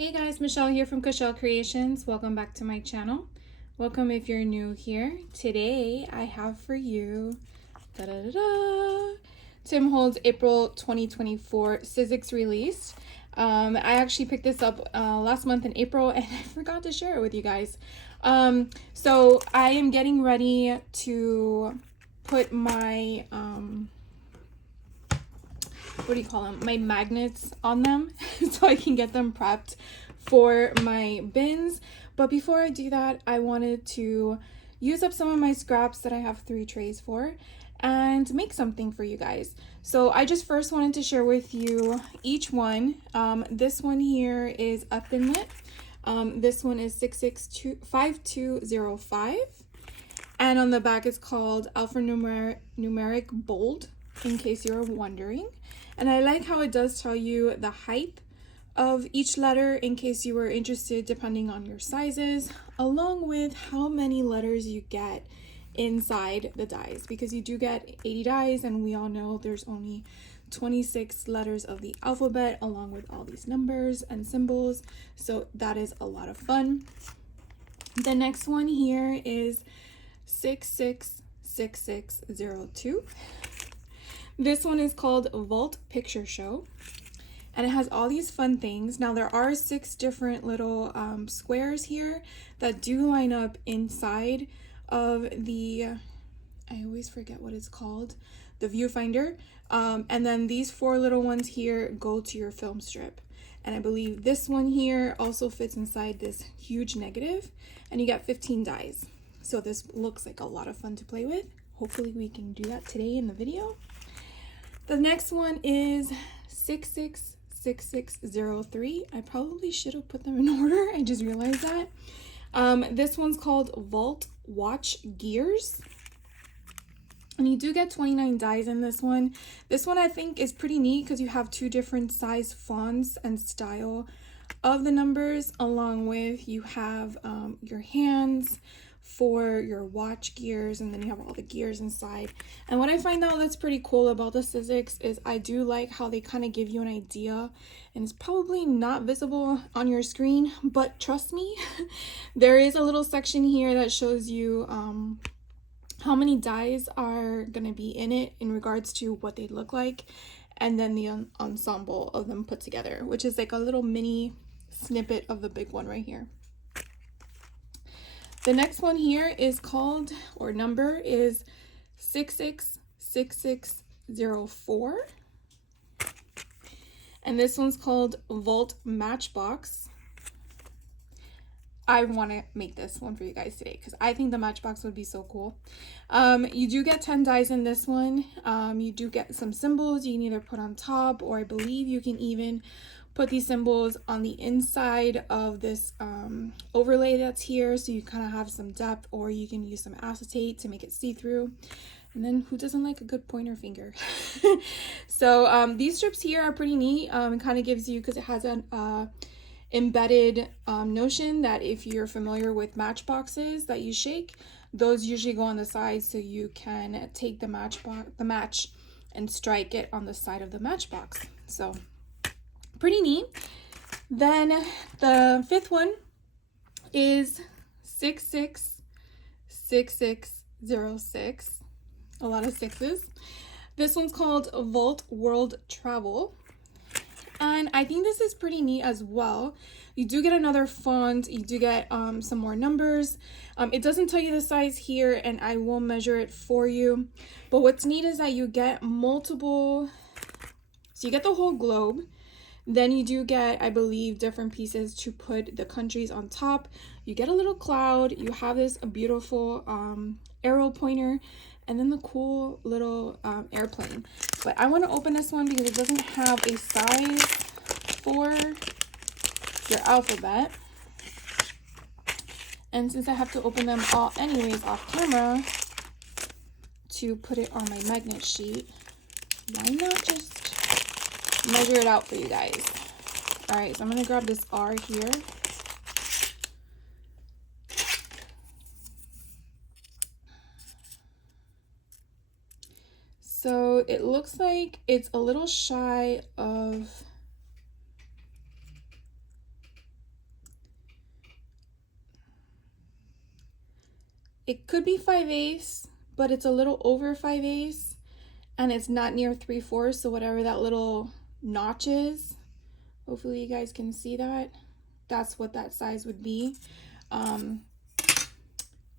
Hey guys, Michelle here from Kushelle Creations. Welcome back to my channel. Welcome if you're new here. Today I have for you Tim Holtz April 2024 Sizzix release. I actually picked this up last month in April and I forgot to share it with you guys. So I am getting ready to put my what do you call them, my magnets on them so I can get them prepped for my bins. But before I do that, I wanted to use up some of my scraps that I have 3 trays for and make something for you guys. So I just first wanted to share with you each one. This one here is a thinlet. This one is 6625205, and on the back it's called alphanumeric bold, in case you're wondering. And I like how it does tell you the height of each letter in case you were interested, depending on your sizes, along with how many letters you get inside the dies, because you do get 80 dies and we all know there's only 26 letters of the alphabet along with all these numbers and symbols, so that is a lot of fun. The next one here is 666602. This one is called Vault Picture Show, and it has all these fun things. Now there are 6 different little squares here that do line up inside of the, I always forget what it's called, the viewfinder. And then these 4 little ones here go to your film strip. And I believe this one here also fits inside this huge negative, and you get 15 dies. So this looks like a lot of fun to play with. Hopefully we can do that today in the video. The next one is 666603. I probably should have put them in order. I just realized that. This one's called Vault Watch Gears. And you do get 29 dies in this one. This one I think is pretty neat because you have 2 different size fonts and style of the numbers, along with you have your hands for your watch gears, and then you have all the gears inside. And what I find out that's pretty cool about the Sizzix is I do like how they kind of give you an idea, and it's probably not visible on your screen, but trust me, there is a little section here that shows you how many dies are gonna be in it in regards to what they look like, and then the ensemble of them put together, which is like a little mini snippet of the big one right here. The next one here is called, or number is 666604. And this one's called Vault Matchbox. I want to make this one for you guys today because I think the matchbox would be so cool. You do get 10 dies in this one. You do get some symbols you can either put on top, or I believe you can even put these symbols on the inside of this overlay that's here, so you kind of have some depth, or you can use some acetate to make it see-through. And then who doesn't like a good pointer finger? So these strips here are pretty neat. It kind of gives you, because it has an embedded notion that if you're familiar with matchboxes that you shake, those usually go on the side, so you can take the match and strike it on the side of the matchbox. So pretty neat. Then the 5th one is 666606. A lot of 6s. This one's called Vault World Travel, and I think this is pretty neat as well. You do get another font, you do get some more numbers. It doesn't tell you the size here, and I will measure it for you. But what's neat is that you get multiple, so you get the whole globe. Then you do get, I believe, different pieces to put the countries on top. You get a little cloud, you have this beautiful arrow pointer, and then the cool little airplane. But I want to open this one because it doesn't have a size for your alphabet. And since I have to open them all anyways off camera to put it on my magnet sheet, why not just measure it out for you guys? All right, so I'm gonna grab this R here. So it looks like it's a little shy of it could be 5/8, but it's a little over 5/8, and it's not near 3/4. So whatever that little notch is, hopefully you guys can see that. That's what that size would be.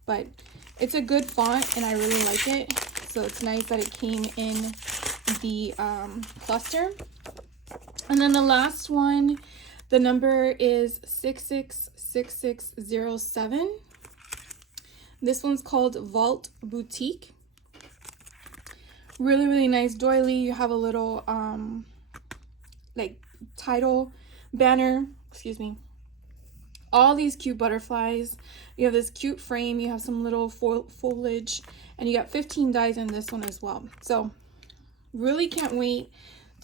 But it's a good font and I really like it. So it's nice that it came in the cluster. And then the last one, the number is 666607. This one's called Vault Boutique. Really, really nice doily. You have a little like title banner, excuse me. All these cute butterflies. You have this cute frame. You have some little foliage, and you got 15 dies in this one as well. So really can't wait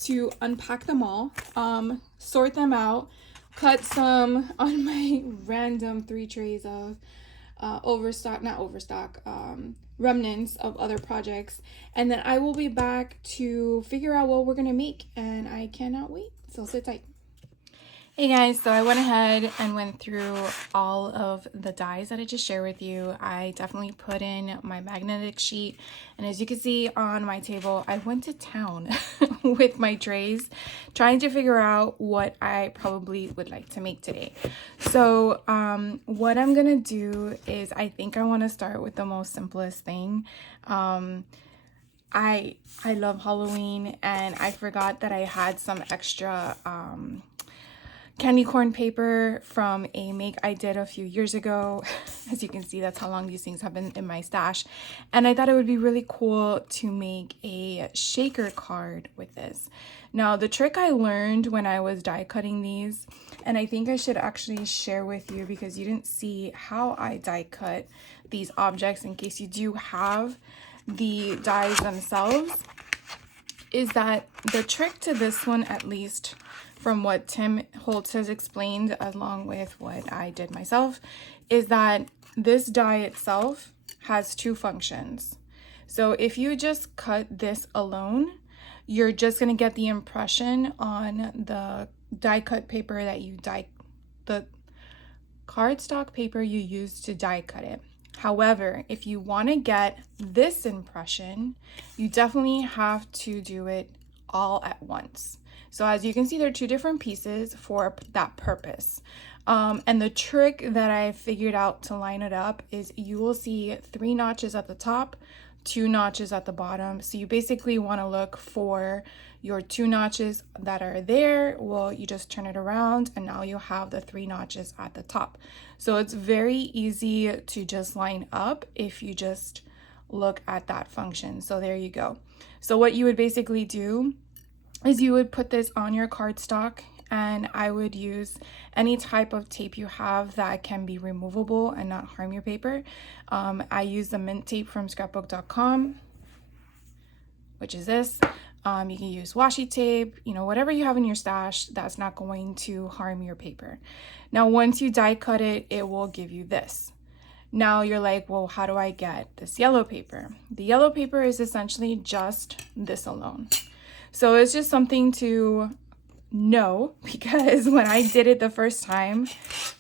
to unpack them all, sort them out, cut some on my random 3 trays of remnants of other projects, and then I will be back to figure out what we're gonna make, and I cannot wait. So sit tight. Hey guys, so I went ahead and went through all of the dies that I just shared with you. I definitely put in my magnetic sheet, and as you can see on my table, I went to town with my trays trying to figure out what I probably would like to make today. So what I'm gonna do is, I think I want to start with the most simplest thing. I love Halloween, and I forgot that I had some extra candy corn paper from a make I did a few years ago. As you can see, that's how long these things have been in my stash. And I thought it would be really cool to make a shaker card with this. Now, the trick I learned when I was die cutting these, and I think I should actually share with you because you didn't see how I die cut these objects in case you do have the dies themselves, is that the trick to this one, at least from what Tim Holtz has explained along with what I did myself, is that this die itself has 2 functions. So if you just cut this alone, you're just going to get the impression on the die cut paper that you the cardstock paper you use to die cut it. However, if you want to get this impression, you definitely have to do it all at once. So as you can see, there are 2 different pieces for that purpose. And the trick that I figured out to line it up is you will see 3 notches at the top, 2 notches at the bottom. So you basically want to look for your 2 notches that are there. Well, you just turn it around and now you'll have the 3 notches at the top. So it's very easy to just line up if you just look at that function. So there you go. So what you would basically do is you would put this on your cardstock, and I would use any type of tape you have that can be removable and not harm your paper. I use the mint tape from scrapbook.com, which is this. You can use washi tape, you know, whatever you have in your stash that's not going to harm your paper. Now, once you die cut it, it will give you this. Now you're like, well, how do I get this yellow paper? The yellow paper is essentially just this alone. So it's just something to know, because when I did it the first time,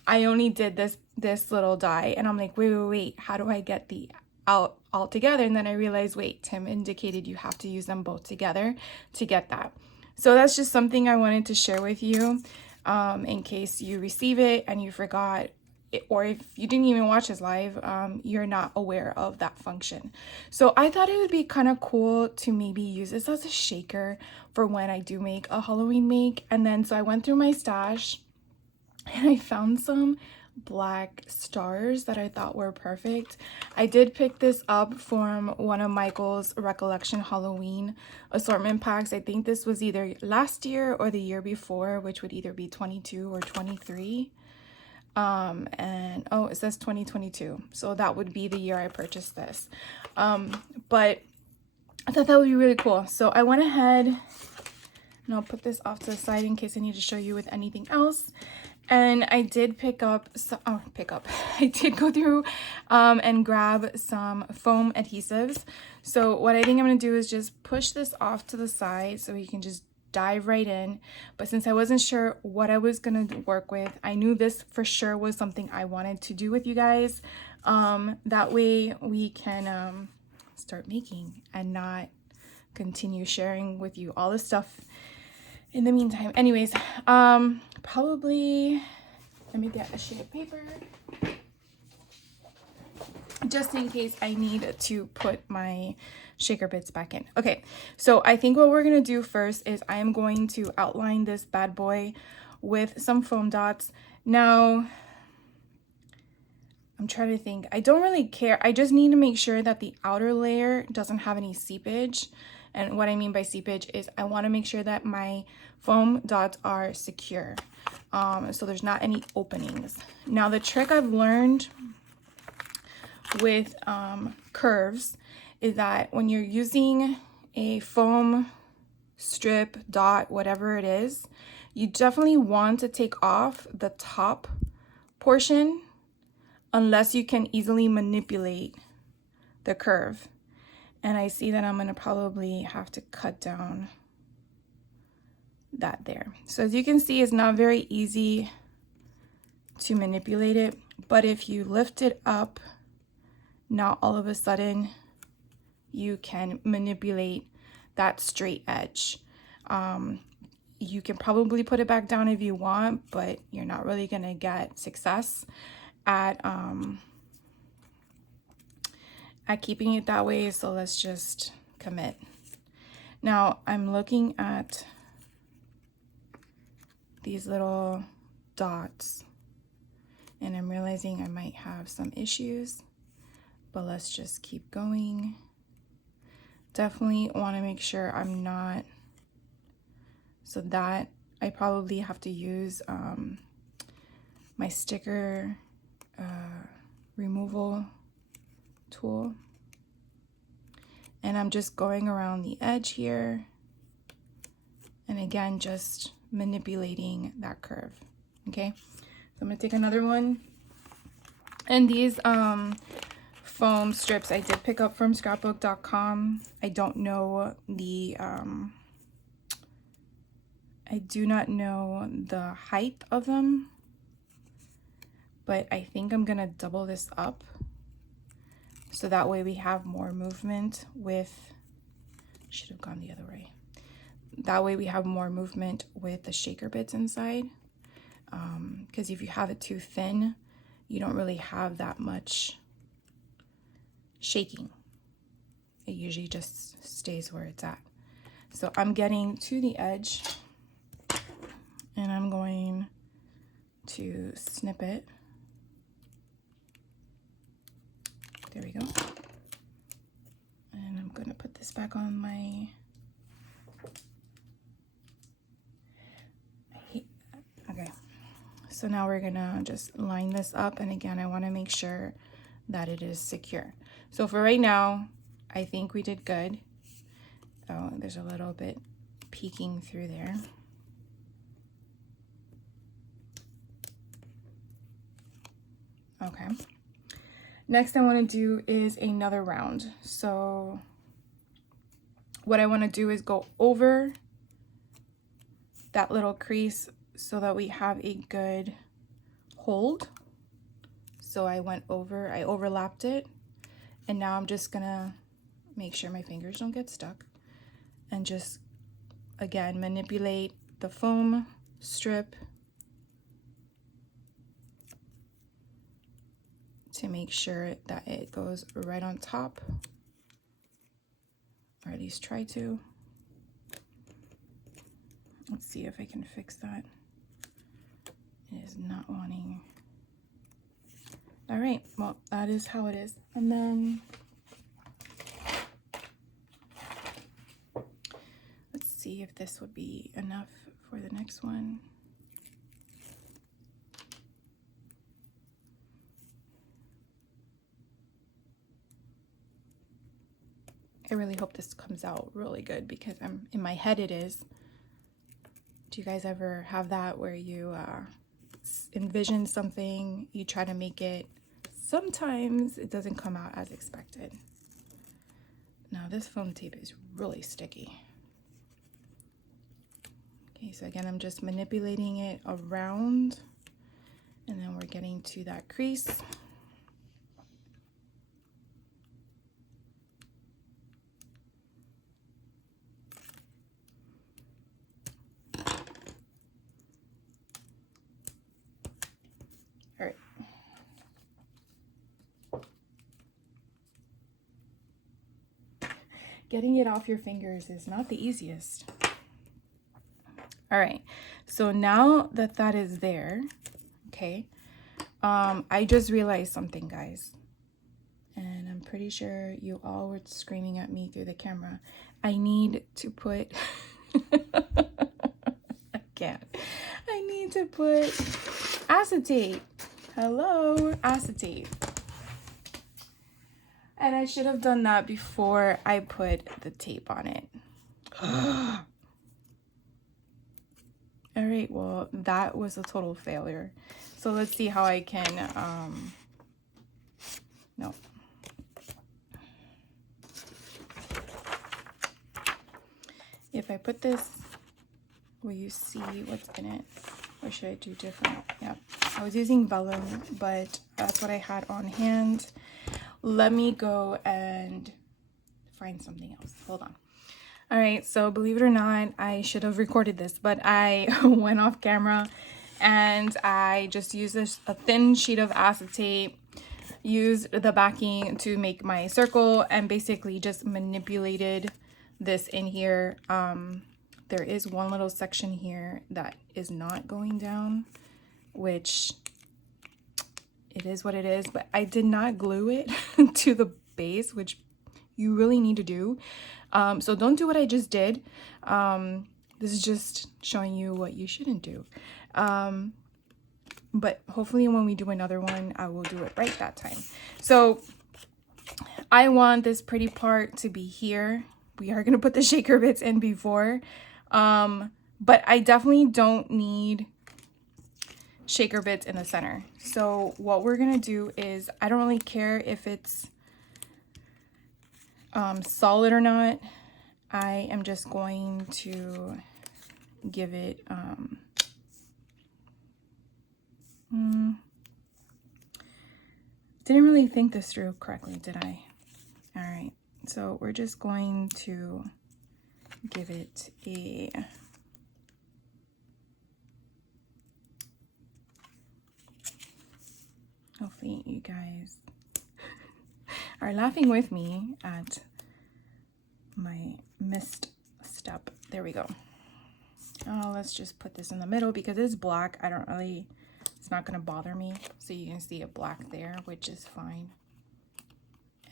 I only did this little die, and I'm like, wait, how do I get the out all together? And then I realized, wait, Tim indicated you have to use them both together to get that. So that's just something I wanted to share with you, in case you receive it and you forgot, or if you didn't even watch this live, you're not aware of that function. So I thought it would be kind of cool to maybe use this as a shaker for when I do make a Halloween make. And then so I went through my stash and I found some black stars that I thought were perfect. I did pick this up from one of Michael's Recollection Halloween assortment packs. I think this was either last year or the year before, which would either be 22 or 23. And oh, it says 2022, so that would be the year I purchased this. But I thought that would be really cool, so I went ahead and I'll put this off to the side in case I need to show you with anything else. And I did I did go through and grab some foam adhesives. So what I think I'm gonna do is just push this off to the side so you can just dive right in. But since I wasn't sure what I was gonna work with, I knew this for sure was something I wanted to do with you guys. That way we can start making and not continue sharing with you all this stuff in the meantime. Anyways, probably let me get a sheet of paper just in case I need to put my shaker bits back in. Okay, so I think what we're gonna do first is I am going to outline this bad boy with some foam dots. Now, I'm trying to think. I don't really care. I just need to make sure that the outer layer doesn't have any seepage. And what I mean by seepage is I want to make sure that my foam dots are secure. So there's not any openings. Now, the trick I've learned with curves is that when you're using a foam strip, dot, whatever it is, you definitely want to take off the top portion unless you can easily manipulate the curve. And I see that I'm going to probably have to cut down that there. So as you can see, it's not very easy to manipulate it, but if you lift it up, now all of a sudden you can manipulate that straight edge. You can probably put it back down if you want, but you're not really going to get success at keeping it that way, so let's just commit. Now I'm looking at these little dots and I'm realizing I might have some issues, but let's just keep going. Definitely want to make sure I'm not, so that I probably have to use my sticker removal tool, and I'm just going around the edge here, and again just manipulating that curve. Okay, so I'm gonna take another one, and these foam strips I did pick up from scrapbook.com. I don't know the I do not know the height of them, but I think I'm gonna double this up so that way we have more movement with, should have gone the other way. That way we have more movement with the shaker bits inside. Because if you have it too thin, you don't really have that much shaking. It usually just stays where it's at. So I'm getting to the edge and I'm going to snip it. There we go. And I'm gonna put this back on my, okay. So now we're gonna just line this up, and again, I wanna make sure that it is secure. So for right now, I think we did good. Oh, there's a little bit peeking through there. Okay. Next I want to do is another round. So what I want to do is go over that little crease so that we have a good hold. So I went over, I overlapped it, and now I'm just gonna make sure my fingers don't get stuck and just again manipulate the foam strip to make sure that it goes right on top, or at least try to. Let's see if I can fix that. It is not wanting. All right, well, that is how it is. And then let's see if this would be enough for the next one. I really hope this comes out really good because I'm in my head it is. Do you guys ever have that where you envision something, you try to make it, sometimes it doesn't come out as expected. Now this foam tape is really sticky. Okay, so again, I'm just manipulating it around, and then we're getting to that crease. All right. Getting it off your fingers is not the easiest. All right, so now that that is there, okay, I just realized something, guys, and I'm pretty sure you all were screaming at me through the camera. I need to put, I can't, I need to put acetate. Hello, acetate. And I should have done that before I put the tape on it. All right, well, that was a total failure. So let's see how I can, no. If I put this, will you see what's in it? Or should I do different? Yeah, I was using vellum, but that's what I had on hand. Let me go and find something else. Hold on. All right, so believe it or not, I should have recorded this, but I went off camera and I just used a thin sheet of acetate, used the backing to make my circle, and basically just manipulated this in here. There is one little section here that is not going down, which it is what it is, but I did not glue it to the base, which you really need to do. So don't do what I just did. This is just showing you what you shouldn't do. But hopefully when we do another one, I will do it right that time. So I want this pretty part to be here. We are going to put the shaker bits in before. But I definitely don't need shaker bits in the center. So what we're going to do is, I don't really care if it's solid or not. I am just going to give it didn't really think this through correctly, did I? All right, so we're just going to give it a hopefully you guys are laughing with me at my missed step. There we go. Oh, let's just put this in the middle because it's black. I don't really, it's not going to bother me. So you can see a black there, which is fine.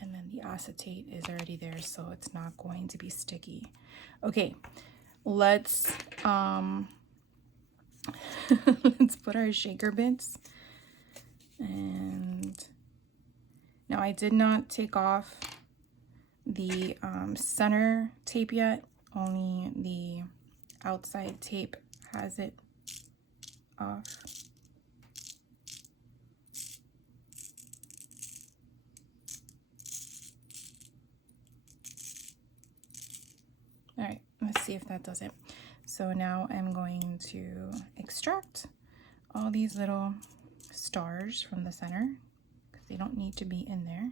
And then the acetate is already there, so it's not going to be sticky. Okay, let's let's put our shaker bits. And now I did not take off the center tape yet, only the outside tape has it off. All right, let's see if that does it. So now I'm going to extract all these little stars from the center because they don't need to be in there.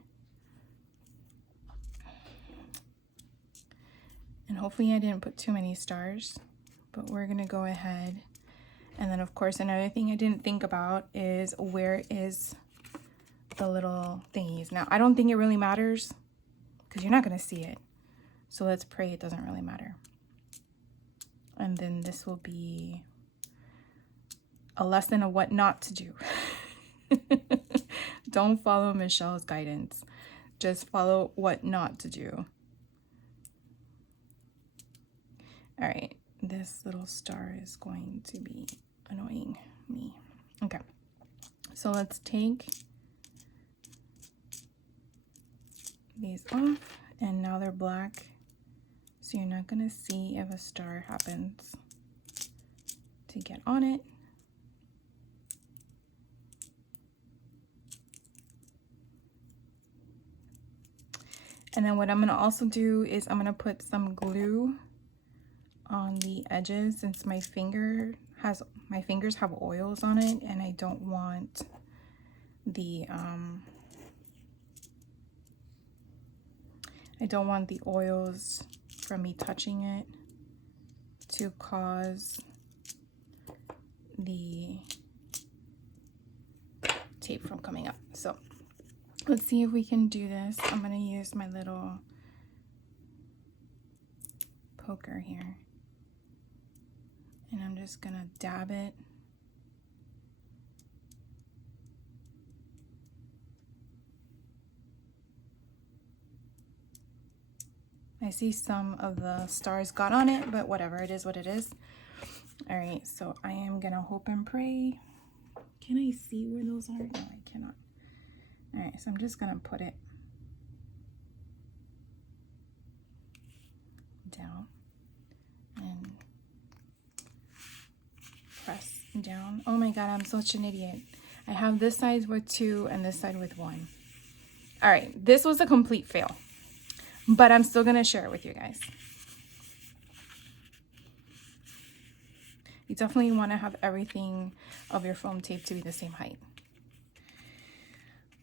And hopefully I didn't put too many stars, but we're gonna go ahead. And then of course, another thing I didn't think about is where is the little thingies. Now, I don't think it really matters because you're not gonna see it. So let's pray it doesn't really matter. And then this will be a lesson of what not to do. Don't follow Michelle's guidance. Just follow what not to do. All right, this little star is going to be annoying me. Okay, so let's take these off, and now they're black, so you're not gonna see if a star happens to get on it. And then what I'm gonna also do is I'm gonna put some glue on the edges since my fingers have oils on it, and I don't want the oils from me touching it to cause the tape from coming up. So let's see if we can do this. I'm going to use my little poker here, and I'm just going to dab it. I see some of the stars got on it, but whatever, it is what it is. All right, so I am gonna hope and pray. Can I see where those are? No, I cannot. All right, so I'm just gonna put it down and press down. Oh my God, I'm such an idiot. I have this side with 2 and this side with 1. All right, this was a complete fail, but I'm still gonna share it with you guys. You definitely want to have everything of your foam tape to be the same height.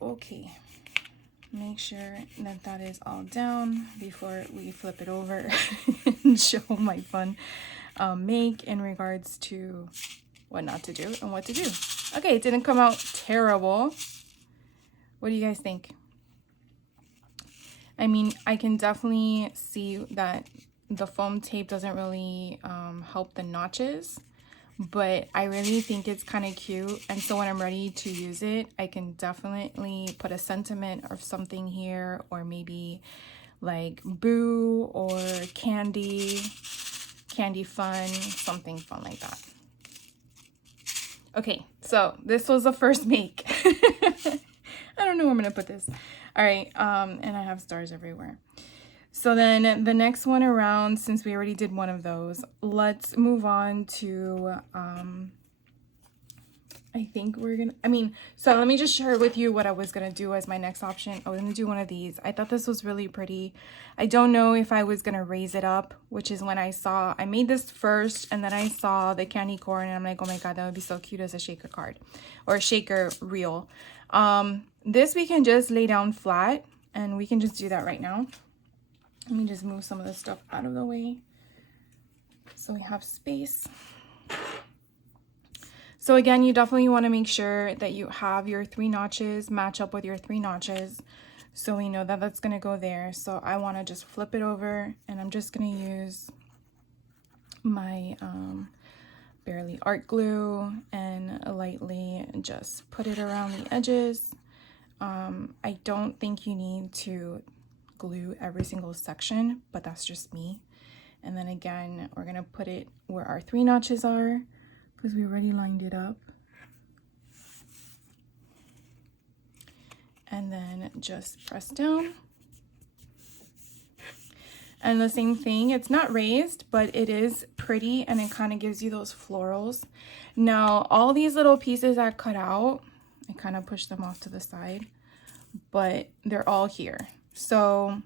Okay, make sure that that is all down before we flip it over and show my fun make in regards to what not to do and what to do. Okay, it didn't come out terrible. What do you guys think? I mean, I can definitely see that the foam tape doesn't really help the notches, but I really think it's kind of cute. And so when I'm ready to use it, I can definitely put a sentiment or something here, or maybe like boo or candy fun, something fun like that. Okay, so this was the first make. I don't know where I'm gonna put this. All right, and I have stars everywhere. So then the next one around, since we already did one of those, let's move on to, I think we're gonna, so let me just share with you what I was gonna do as my next option. I was gonna do one of these. I thought this was really pretty. I don't know if I was gonna raise it up, which is when I made this first, and then I saw the candy corn, and I'm like, oh my God, that would be so cute as a shaker card or a shaker reel. This we can just lay down flat, and we can just do that right now. Let me just move some of this stuff out of the way so we have space. So again, you definitely want to make sure that you have your 3 notches match up with your 3 notches, so we know that that's going to go there. So I want to just flip it over, and I'm just going to use my Barely art glue and lightly just put it around the edges. I don't think you need to glue every single section, but that's just me. And then again, we're gonna put it where our 3 notches are, because we already lined it up. And then just press down. And the same thing, it's not raised, but it is pretty, and it kind of gives you those florals. Now, all these little pieces I cut out, I kind of pushed them off to the side, but they're all here. So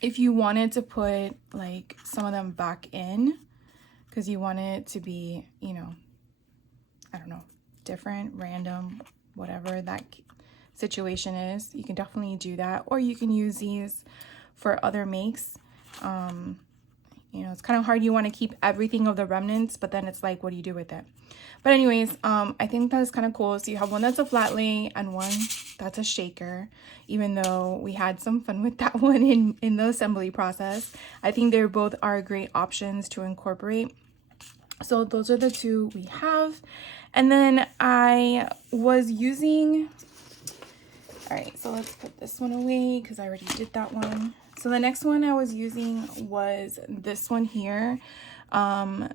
if you wanted to put like some of them back in, because you want it to be, you know, I don't know, different, random, whatever that situation is, you can definitely do that. Or you can use these for other makes. You know, it's kind of hard. You want to keep everything of the remnants, but then it's like, what do you do with it? But anyways, I think that's kind of cool. So you have one that's a flat lay and one that's a shaker, even though we had some fun with that one in the assembly process. I think they both are great options to incorporate. So those are the 2 we have. And then I was using, all right, so let's put this one away because I already did that one. So the next one I was using was this one here.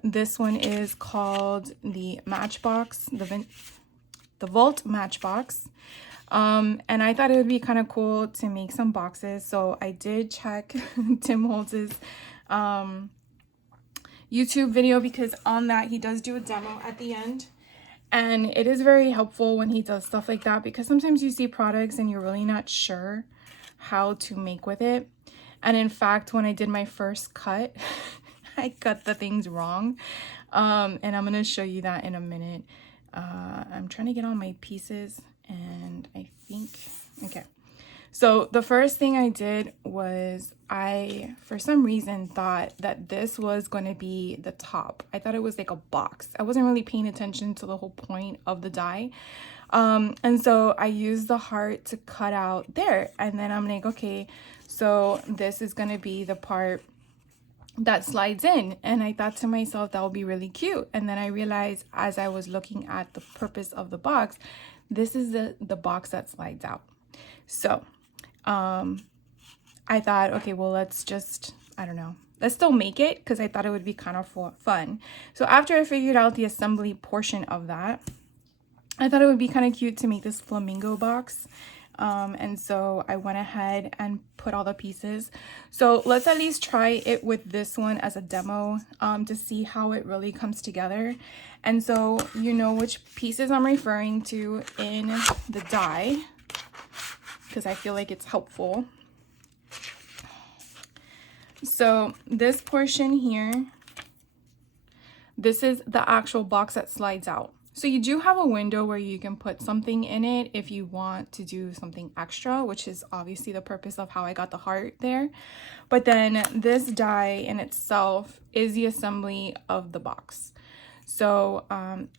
This one is called the Matchbox, the Vault Matchbox. And I thought it would be kind of cool to make some boxes. So I did check Tim Holtz's YouTube video, because on that he does do a demo at the end. And it is very helpful when he does stuff like that, because sometimes you see products and you're really not sure how to make with it. And in fact, when I did my first cut, I cut the things wrong. And I'm going to show you that in a minute. I'm trying to get all my pieces, and I think, okay. So the first thing I did was for some reason, thought that this was going to be the top. I thought it was like a box. I wasn't really paying attention to the whole point of the die. And so I used the heart to cut out there. And then I'm like, okay, so this is going to be the part that slides in. And I thought to myself, that would be really cute. And then I realized as I was looking at the purpose of the box, this is the box that slides out. So I thought, okay, well, let's just, I don't know, let's still make it, because I thought it would be kind of fun. So after I figured out the assembly portion of that, I thought it would be kind of cute to make this flamingo box. And so I went ahead and put all the pieces. So let's at least try it with this one as a demo, to see how it really comes together. And so you know which pieces I'm referring to in the die, because I feel like it's helpful. So this portion here, this is the actual box that slides out. So you do have a window where you can put something in it if you want to do something extra, which is obviously the purpose of how I got the heart there. But then this die in itself is the assembly of the box. So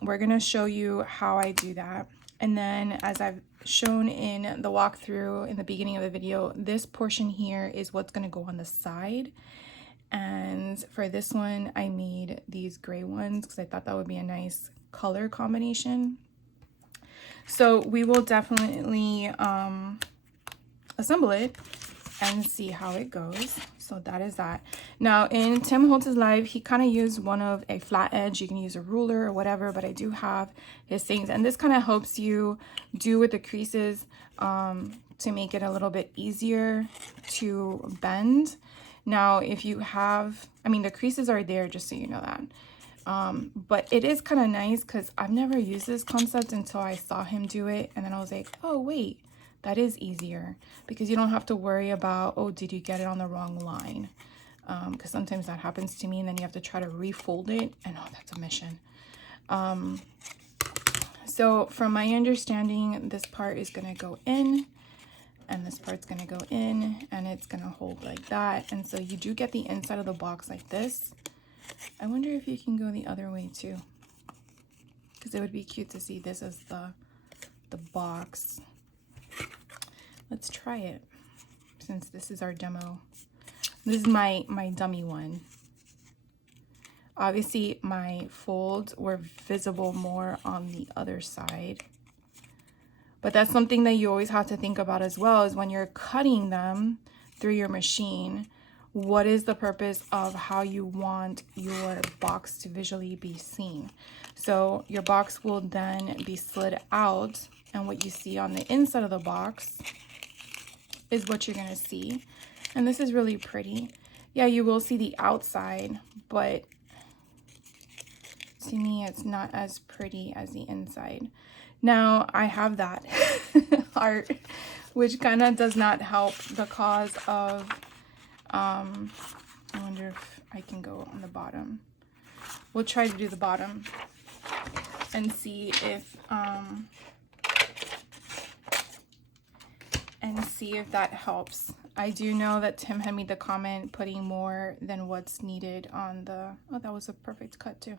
we're gonna show you how I do that. And then as I've shown in the walkthrough in the beginning of the video, this portion here is what's going to go on the side. And for this one, I made these gray ones because I thought that would be a nice color combination. So we will definitely assemble it and see how it goes. So that is that. Now in Tim Holtz's live, he kind of used one of a flat edge. You can use a ruler or whatever, but I do have his things, and this kind of helps you do with the creases to make it a little bit easier to bend. Now if you have, I mean, the creases are there just so you know that. But it is kind of nice because I've never used this concept until I saw him do it, and then I was like, oh wait, that is easier, because you don't have to worry about, oh, did you get it on the wrong line? Because sometimes that happens to me, and then you have to try to refold it, and oh, that's a mission. So from my understanding, this part is going to go in, and this part's going to go in, and it's going to hold like that. And so you do get the inside of the box like this. I wonder if you can go the other way too, because it would be cute to see this as the box. Let's try it, since this is our demo. This is my dummy one. Obviously my folds were visible more on the other side, but that's something that you always have to think about as well, is when you're cutting them through your machine, what is the purpose of how you want your box to visually be seen? So your box will then be slid out, and what you see on the inside of the box is what you're going to see. And this is really pretty. Yeah, you will see the outside, but to me it's not as pretty as the inside. Now I have that art, which kind of does not help the cause of I wonder if I can go on the bottom. We'll try to do the bottom and see if that helps. I do know that Tim had made the comment putting more than what's needed on the, oh, that was a perfect cut too.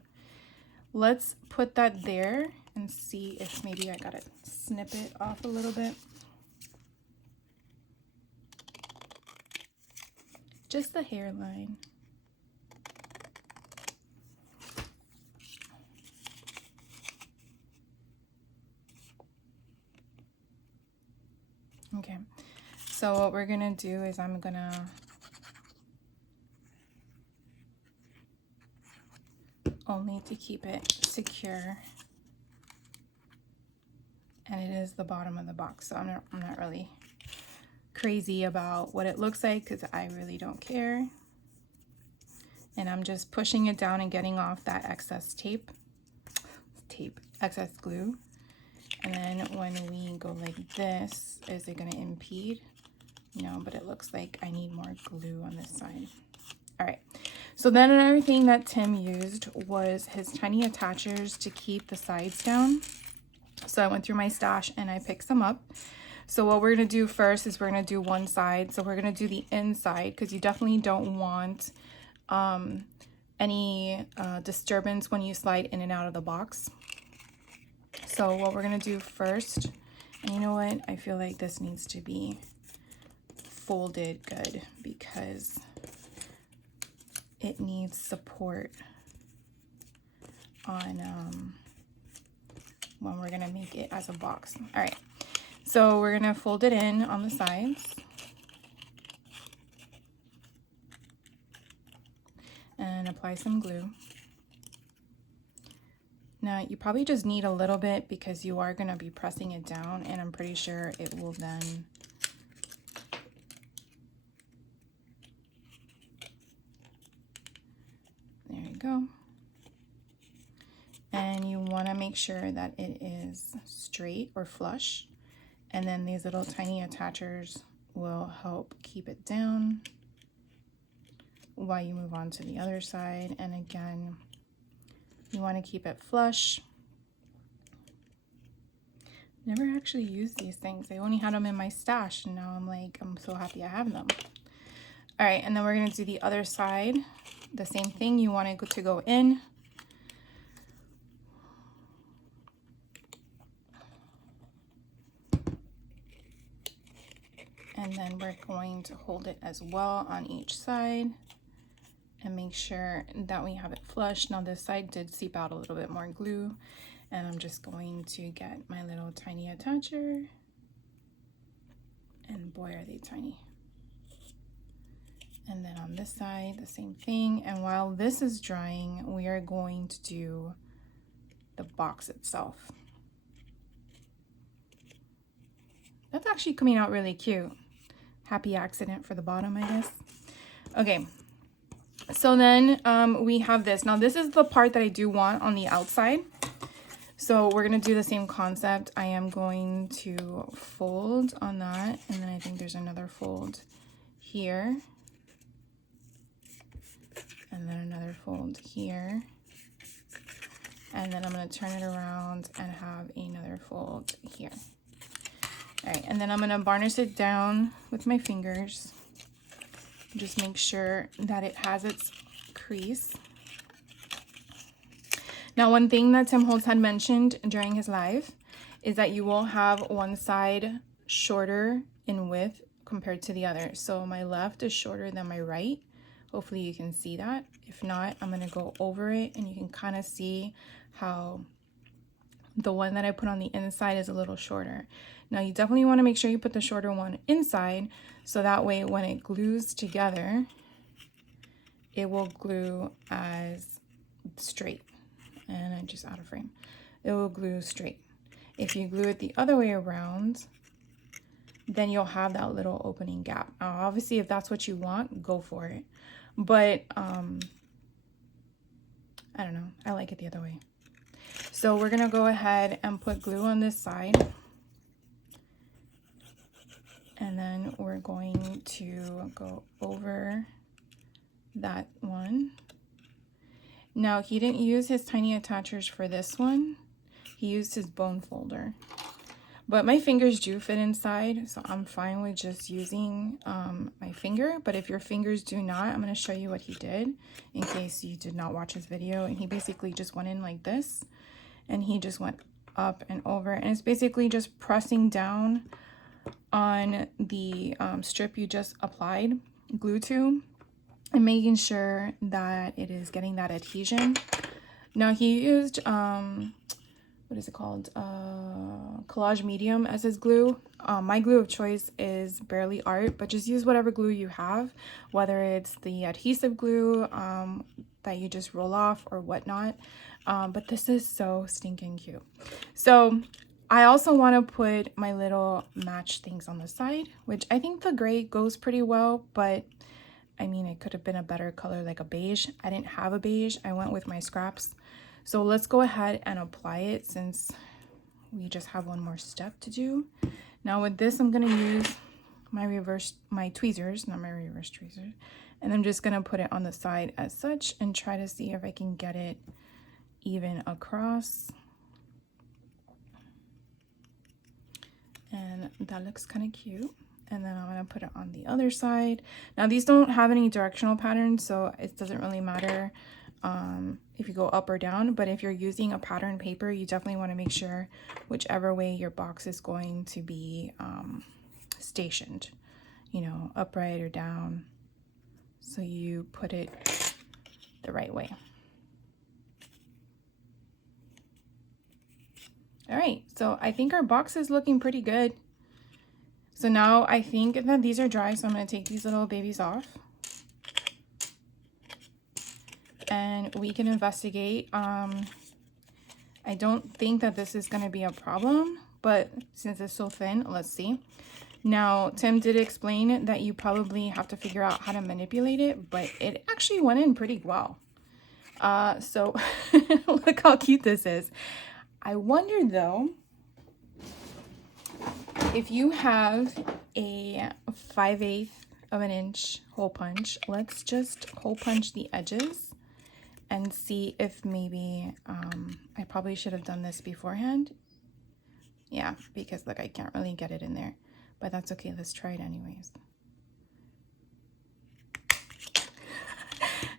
Let's put that there and see if maybe I gotta snip it off a little bit. Just the hairline. Okay, so what we're gonna do is I'm gonna only to keep it secure, and it is the bottom of the box, so I'm not really crazy about what it looks like, because I really don't care. And I'm just pushing it down and getting off that excess excess glue. And then when we go like this, is it going to impede? No, but it looks like I need more glue on this side. All right, So then another thing that Tim used was his tiny attachers to keep the sides down. So I went through my stash and I picked some up. So what we're going to do first is we're going to do one side. So we're going to do the inside because you definitely don't want any disturbance when you slide in and out of the box. So what we're going to do first, and you know what? I feel like this needs to be folded good because it needs support on when we're gonna make it as a box. All right, so we're gonna fold it in on the sides and apply some glue. Now you probably just need a little bit because you are gonna be pressing it down, and I'm pretty sure it will then there you go. And you want to make sure that it is straight or flush, and then these little tiny attachers will help keep it down while you move on to the other side. And again, you want to keep it flush. Never actually used these things. I only had them in my stash, and now I'm so happy I have them. All right, and then we're going to do the other side. The same thing, you want it to go in. And then we're going to hold it as well on each side and make sure that we have it flush. Now this side did seep out a little bit more glue, and I'm just going to get my little tiny attacher, and boy are they tiny. And then on this side, the same thing. And while this is drying, we are going to do the box itself. That's actually coming out really cute. Happy accident for the bottom, I guess. Okay, so then we have this. Now this is the part that I do want on the outside. So we're gonna do the same concept. I am going to fold on that, and then I think there's another fold here. And then another fold here. And then I'm gonna turn it around and have another fold here. All right, and then I'm gonna varnish it down with my fingers. Just make sure that it has its crease. Now, one thing that Tim Holtz had mentioned during his live is that you will have one side shorter in width compared to the other. So my left is shorter than my right. Hopefully you can see that. If not, I'm gonna go over it and you can kind of see how the one that I put on the inside is a little shorter. Now you definitely want to make sure you put the shorter one inside, so that way when it glues together, it will glue as straight. And I'm just out of frame. It will glue straight. If you glue it the other way around, then you'll have that little opening gap. Now, obviously, if that's what you want, go for it. But I don't know. I like it the other way. So we're gonna go ahead and put glue on this side. And then we're going to go over that one. Now, he didn't use his tiny attachers for this one. He used his bone folder. But my fingers do fit inside, so I'm fine with just using my finger. But if your fingers do not, I'm going to show you what he did in case you did not watch his video. And he basically just went in like this, and he just went up and over. And it's basically just pressing down on the strip you just applied glue to, and making sure that it is getting that adhesion. Now he used what is it called, collage medium as his glue. My glue of choice is Barely Art, but just use whatever glue you have, whether it's the adhesive glue that you just roll off or whatnot. But this is so stinking cute. So I also want to put my little match things on the side, which I think the gray goes pretty well, but I mean, it could have been a better color, like a beige. I didn't have a beige. I went with my scraps. So let's go ahead and apply it since we just have one more step to do. Now with this, I'm going to use my tweezers, not my reverse tweezers. And I'm just gonna put it on the side as such and try to see if I can get it even across. And that looks kind of cute. And then I'm gonna put it on the other side. Now these don't have any directional patterns, so it doesn't really matter if you go up or down, but if you're using a pattern paper, you definitely want to make sure whichever way your box is going to be stationed, you know, upright or down, so you put it the right way. All right, so I think our box is looking pretty good. So now I think that these are dry, so I'm going to take these little babies off. And we can investigate. I don't think that this is going to be a problem, but since it's so thin, let's see. Now, Tim did explain that you probably have to figure out how to manipulate it, but it actually went in pretty well. So look how cute this is. I wonder though, if you have a 5/8 of an inch hole punch, let's just hole punch the edges and see if maybe, I probably should have done this beforehand. Yeah, because look, I can't really get it in there, but that's okay. Let's try it anyways.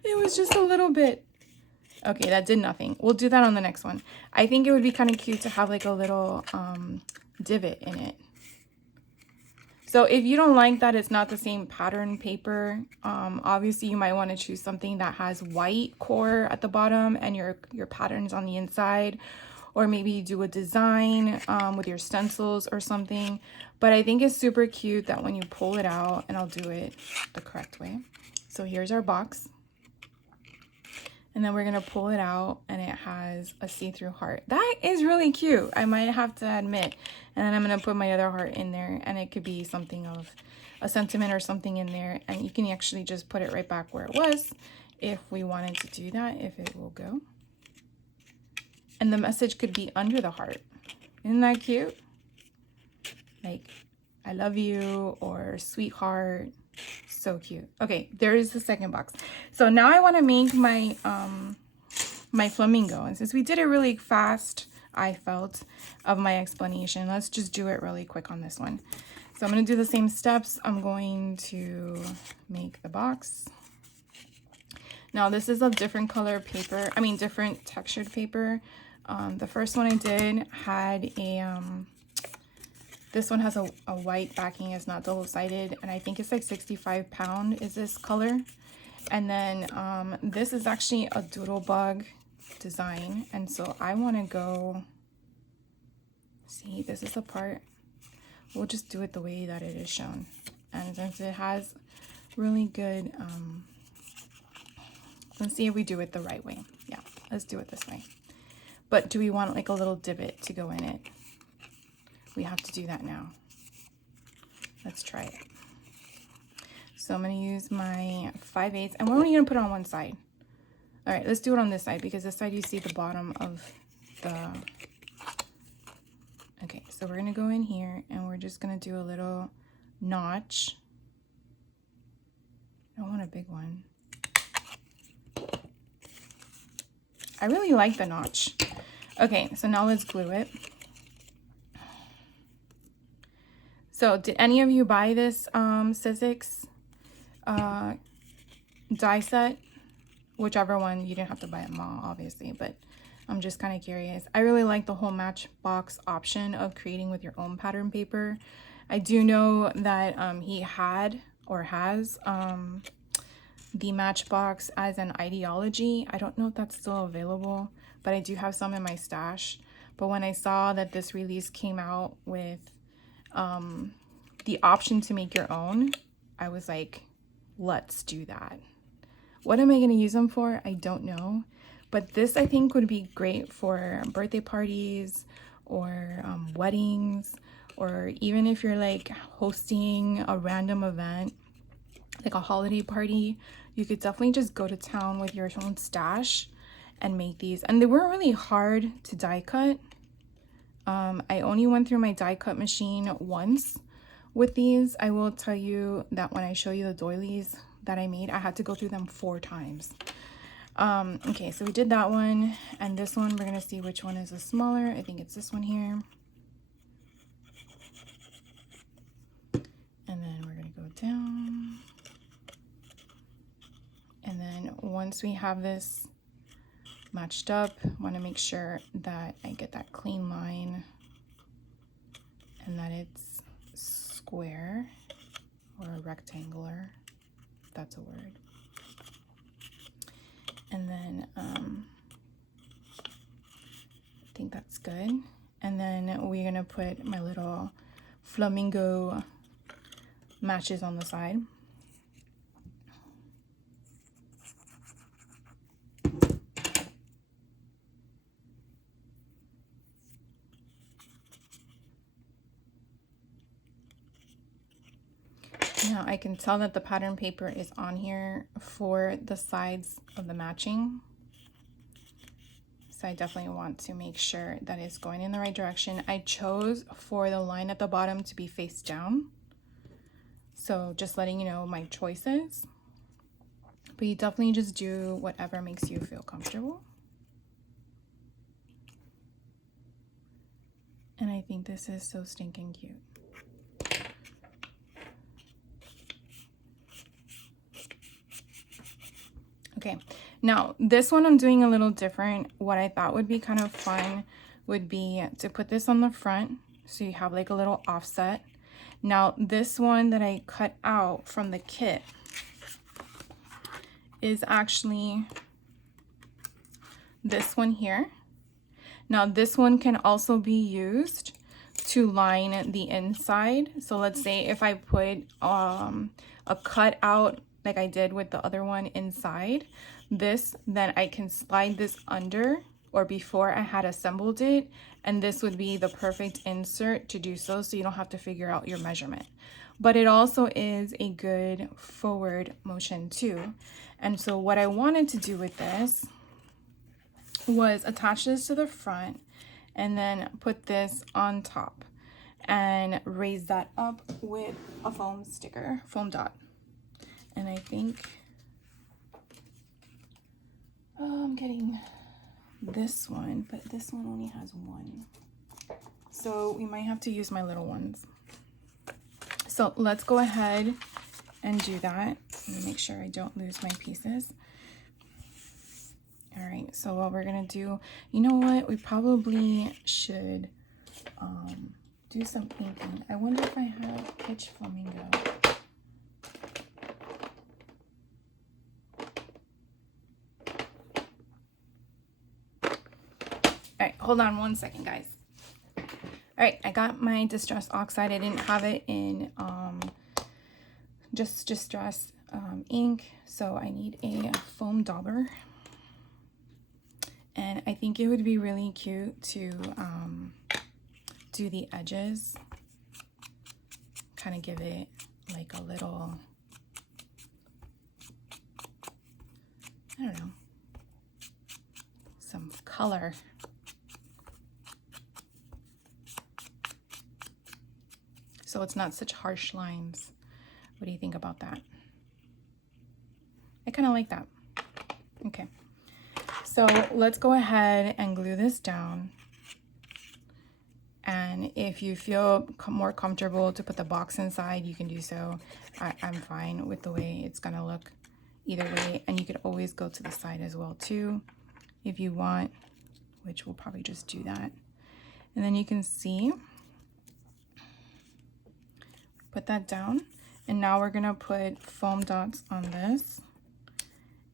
It was just a little bit. Okay, that did nothing. We'll do that on the next one. I think it would be kind of cute to have like a little divot in it. So if you don't like that it's not the same pattern paper, obviously you might want to choose something that has white core at the bottom and your patterns on the inside, or maybe you do a design with your stencils or something. But I think it's super cute that when you pull it out, and I'll do it the correct way. So here's our box. And then we're going to pull it out and it has a see-through heart. That is really cute, I might have to admit. And then I'm going to put my other heart in there, and it could be something of a sentiment or something in there. And you can actually just put it right back where it was if we wanted to do that, if it will go. And the message could be under the heart. Isn't that cute? Like, I love you, or sweetheart. So cute. Okay, there is the second box. So now I want to make my my flamingo, and since we did it really fast, I felt, of my explanation, let's just do it really quick on this one. So I'm going to do the same steps. I'm going to make the box. Now this is a different color paper, I mean different textured paper. The first one I did had a this one has a white backing, it's not double-sided, and I think it's like 65 pound is this color. And then this is actually a doodle bug design, and so I want to go, see, this is the part, we'll just do it the way that it is shown. And since it has really good, let's see if we do it the right way. Yeah, let's do it this way. But do we want like a little divot to go in it? We have to do that now. Let's try it. So I'm going to use my 5/8, and we're only going to put it on one side. All right, let's do it on this side, because this side you see the bottom of the... Okay, so we're going to go in here, and we're just going to do a little notch. I don't want a big one. I really like the notch. Okay, so now let's glue it. So did any of you buy this Sizzix die set? Whichever one, you didn't have to buy them all, obviously, but I'm just kind of curious. I really like the whole matchbox option of creating with your own pattern paper. I do know that he had or has the Matchbox as an ideology. I don't know if that's still available, but I do have some in my stash. But when I saw that this release came out with the option to make your own, I was like, let's do that. What am I going to use them for? I don't know. But this, I think, would be great for birthday parties or weddings, or even if you're like hosting a random event, like a holiday party, you could definitely just go to town with your own stash and make these. And they weren't really hard to die cut. I only went through my die cut machine once with these. I will tell you that when I show you the doilies, that I made, I had to go through them 4 times. Okay, so we did that one, and this one we're gonna see which one is the smaller. I think it's this one here. And then we're gonna go down. And then once we have this matched up, I want to make sure that I get that clean line and that it's square or rectangular, if that's a word. And then I think that's good. And then we're gonna put my little flamingo matches on the side. Now I can tell that the pattern paper is on here for the sides of the matching. So I definitely want to make sure that it's going in the right direction. I chose for the line at the bottom to be face down. So just letting you know my choices. But you definitely just do whatever makes you feel comfortable. And I think this is so stinking cute. Okay, now this one I'm doing a little different. What I thought would be kind of fun would be to put this on the front so you have like a little offset. Now this one that I cut out from the kit is actually this one here. Now this one can also be used to line the inside. So let's say if I put a cut out like I did with the other one inside this, then I can slide this under, or before I had assembled it, and this would be the perfect insert to do so you don't have to figure out your measurement. But it also is a good forward motion too. And so what I wanted to do with this was attach this to the front and then put this on top and raise that up with a foam sticker, foam dot. And I think I'm getting this one, but this one only has one. So we might have to use my little ones. So let's go ahead and do that. Let me make sure I don't lose my pieces. All right, so what we're gonna do, you know what? We probably should do some inking. I wonder if I have pitch flamingo. All right, hold on 1 second, guys. All right, I got my Distress Oxide. I didn't have it in just Distress ink, so I need a foam dauber. And I think it would be really cute to do the edges, kind of give it like a little, I don't know, some color. So it's not such harsh lines. What do you think about that? I kind of like that. Okay. So let's go ahead and glue this down. And if you feel more comfortable to put the box inside, you can do so. I'm fine with the way it's gonna look either way. And you could always go to the side as well too, if you want, which we'll probably just do that. And then you can see, put that down. And now we're gonna put foam dots on this.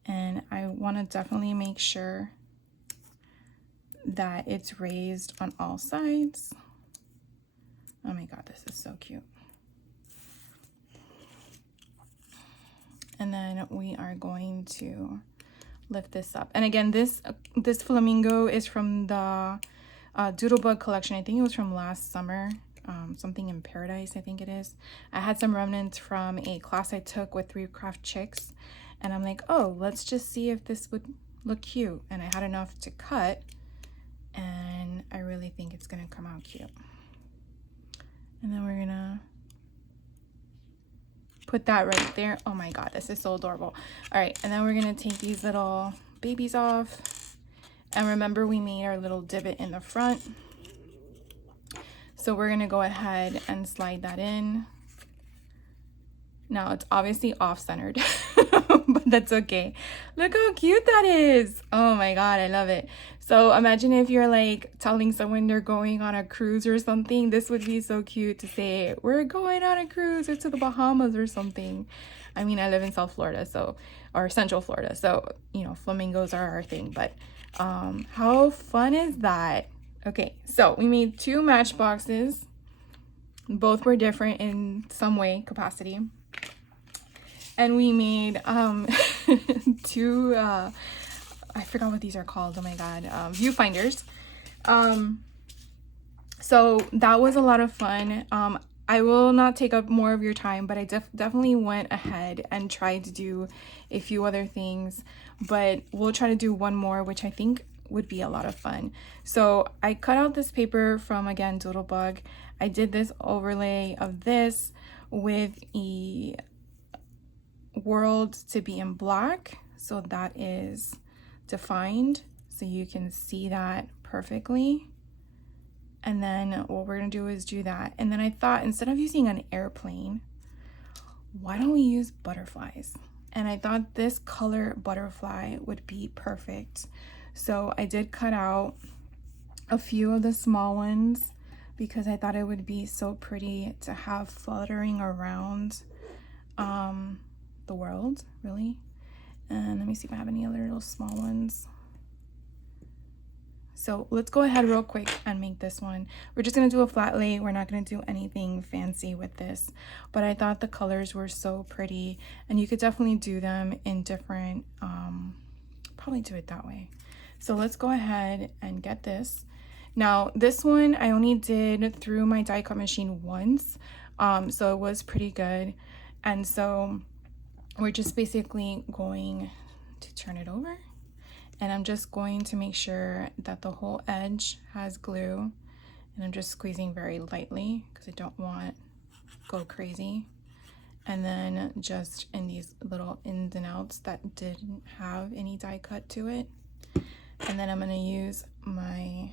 And I want to definitely make sure that it's raised on all sides. Oh my god, this is so cute. And then we are going to lift this up. And again, this flamingo is from the Doodlebug collection. I think it was from last summer. Something in Paradise, I think it is. I had some remnants from a class I took with 3 craft chicks. And I'm like, oh, let's just see if this would look cute. And I had enough to cut. And I really think it's going to come out cute. And then we're going to put that right there. Oh my god, this is so adorable. All right, and then we're gonna take these little babies off. And remember, we made our little divot in the front. So we're gonna go ahead and slide that in. Now it's obviously off-centered, but that's okay. Look how cute that is. Oh my god, I love it. So imagine if you're like telling someone they're going on a cruise or something. This would be so cute to say, we're going on a cruise or to the Bahamas or something. I mean, I live in South Florida, so, or Central Florida, so, you know, flamingos are our thing, but how fun is that? Okay, so we made 2 matchboxes. Both were different in some way, capacity. And we made 2 I forgot what these are called, oh my god, viewfinders. So that was a lot of fun. I will not take up more of your time, but I definitely went ahead and tried to do a few other things, but we'll try to do one more, which I think would be a lot of fun. So I cut out this paper from, again, Doodlebug. I did this overlay of this with a world to be in black, so that is defined, so you can see that perfectly. And then what we're gonna do is do that. And then I thought, instead of using an airplane, why don't we use butterflies? And I thought this color butterfly would be perfect. So I did cut out a few of the small ones because I thought it would be so pretty to have fluttering around the world, really. And let me see if I have any other little small ones. So let's go ahead real quick and make this one. We're just gonna do a flat lay. We're not gonna do anything fancy with this, but I thought the colors were so pretty, and you could definitely do them in different, probably do it that way. So let's go ahead and get this. Now this one I only did through my die cut machine once, so it was pretty good. And so we're just basically going to turn it over, and I'm just going to make sure that the whole edge has glue, and I'm just squeezing very lightly because I don't want to go crazy. And then just in these little ins and outs that didn't have any die cut to it. And then I'm going to use my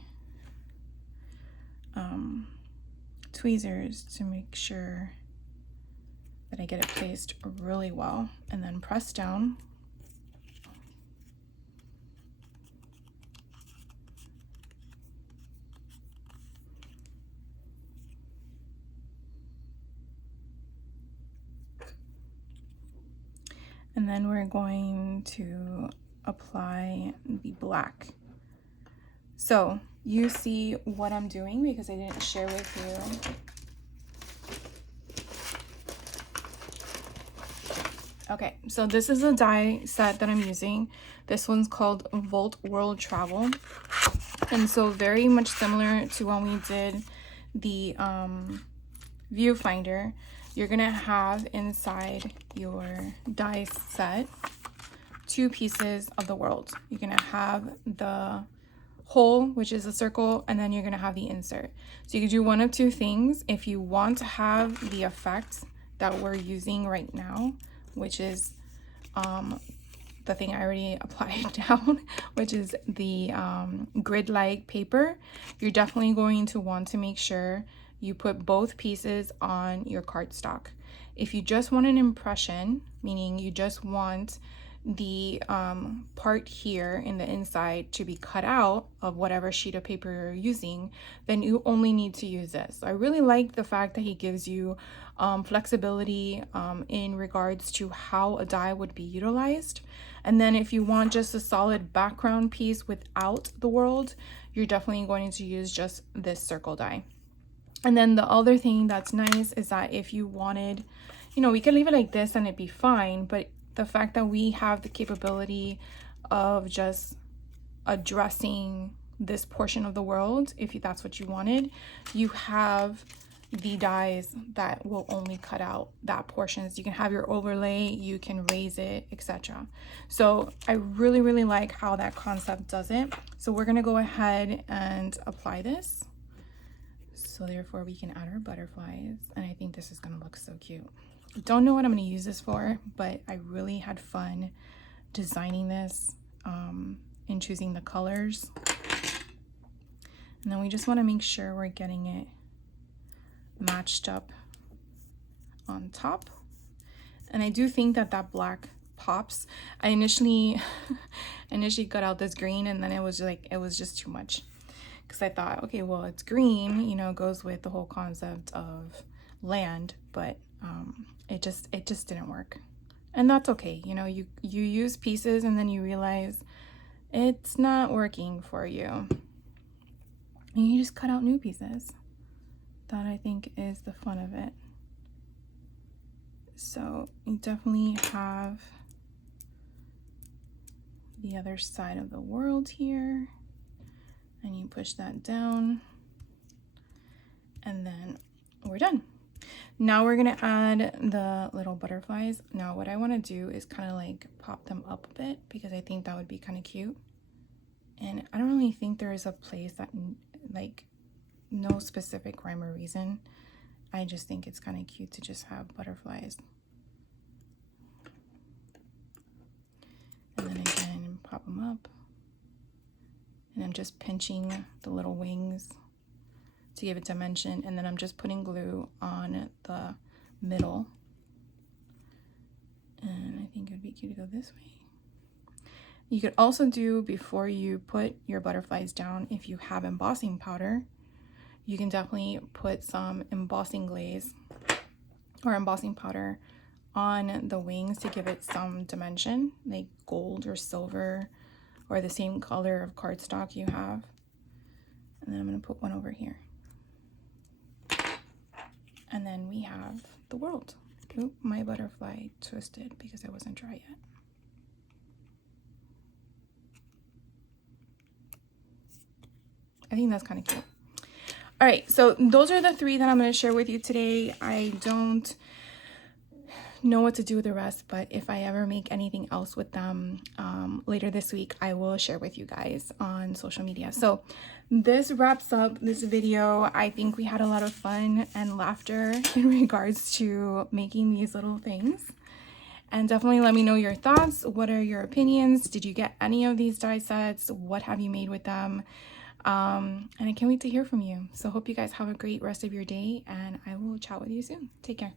tweezers to make sure that I get it placed really well, and then press down. And then we're going to apply the black. So you see what I'm doing because I didn't share with you. Okay, so this is a die set that I'm using. This one's called Volt World Travel. And so very much similar to when we did the viewfinder, you're gonna have inside your die set 2 pieces of the world. You're gonna have the hole, which is a circle, and then you're gonna have the insert. So you can do one of 2 things. If you want to have the effect that we're using right now, which is the thing I already applied down, which is the grid-like paper, you're definitely going to want to make sure you put both pieces on your cardstock. If you just want an impression, meaning you just want the part here in the inside to be cut out of whatever sheet of paper you're using, then you only need to use this. I really like the fact that he gives you flexibility in regards to how a die would be utilized. And then if you want just a solid background piece without the world, you're definitely going to use just this circle die. And then the other thing that's nice is that if you wanted, you know, we could leave it like this and it'd be fine, but the fact that we have the capability of just addressing this portion of the world, if that's what you wanted, you have the dies that will only cut out that portion. So you can have your overlay, you can raise it, etc. So I really like how that concept does it. So we're gonna go ahead and apply this. So therefore we can add our butterflies, and I think this is gonna look so cute. Don't know what I'm going to use this for, but I really had fun designing this and choosing the colors. And then we just want to make sure we're getting it matched up on top. And I do think that that black pops. I initially cut out this green, and then it was just too much, because I thought, okay, well, it's green, you know, goes with the whole concept of land, but it just didn't work. And that's okay. You know, you use pieces and then you realize it's not working for you, and you just cut out new pieces. That, I think, is the fun of it. So you definitely have the other side of the world here, and you push that down, and then we're done. Now we're gonna add the little butterflies. Now what I want to do is kind of like pop them up a bit, because I think that would be kind of cute. And I don't really think there is a place that, like, no specific rhyme or reason. I just think it's kind of cute to just have butterflies. And then again, pop them up. And I'm just pinching the little wings to give it dimension. And then I'm just putting glue on the middle. And I think it would be cute to go this way. You could also do, before you put your butterflies down, if you have embossing powder, you can definitely put some embossing glaze or embossing powder on the wings to give it some dimension, like gold or silver or the same color of cardstock you have. And then I'm going to put one over here. And then we have the world. Oop, my butterfly twisted because it wasn't dry yet. I think that's kind of cute. All right, so those are the 3 that I'm going to share with you today. I don't know what to do with the rest, but if I ever make anything else with them later this week, I will share with you guys on social media. So this wraps up this video. I think we had a lot of fun and laughter in regards to making these little things. And definitely let me know your thoughts. What are your opinions? Did you get any of these die sets? What have you made with them? And I can't wait to hear from you. So hope you guys have a great rest of your day, and I will chat with you soon. Take care.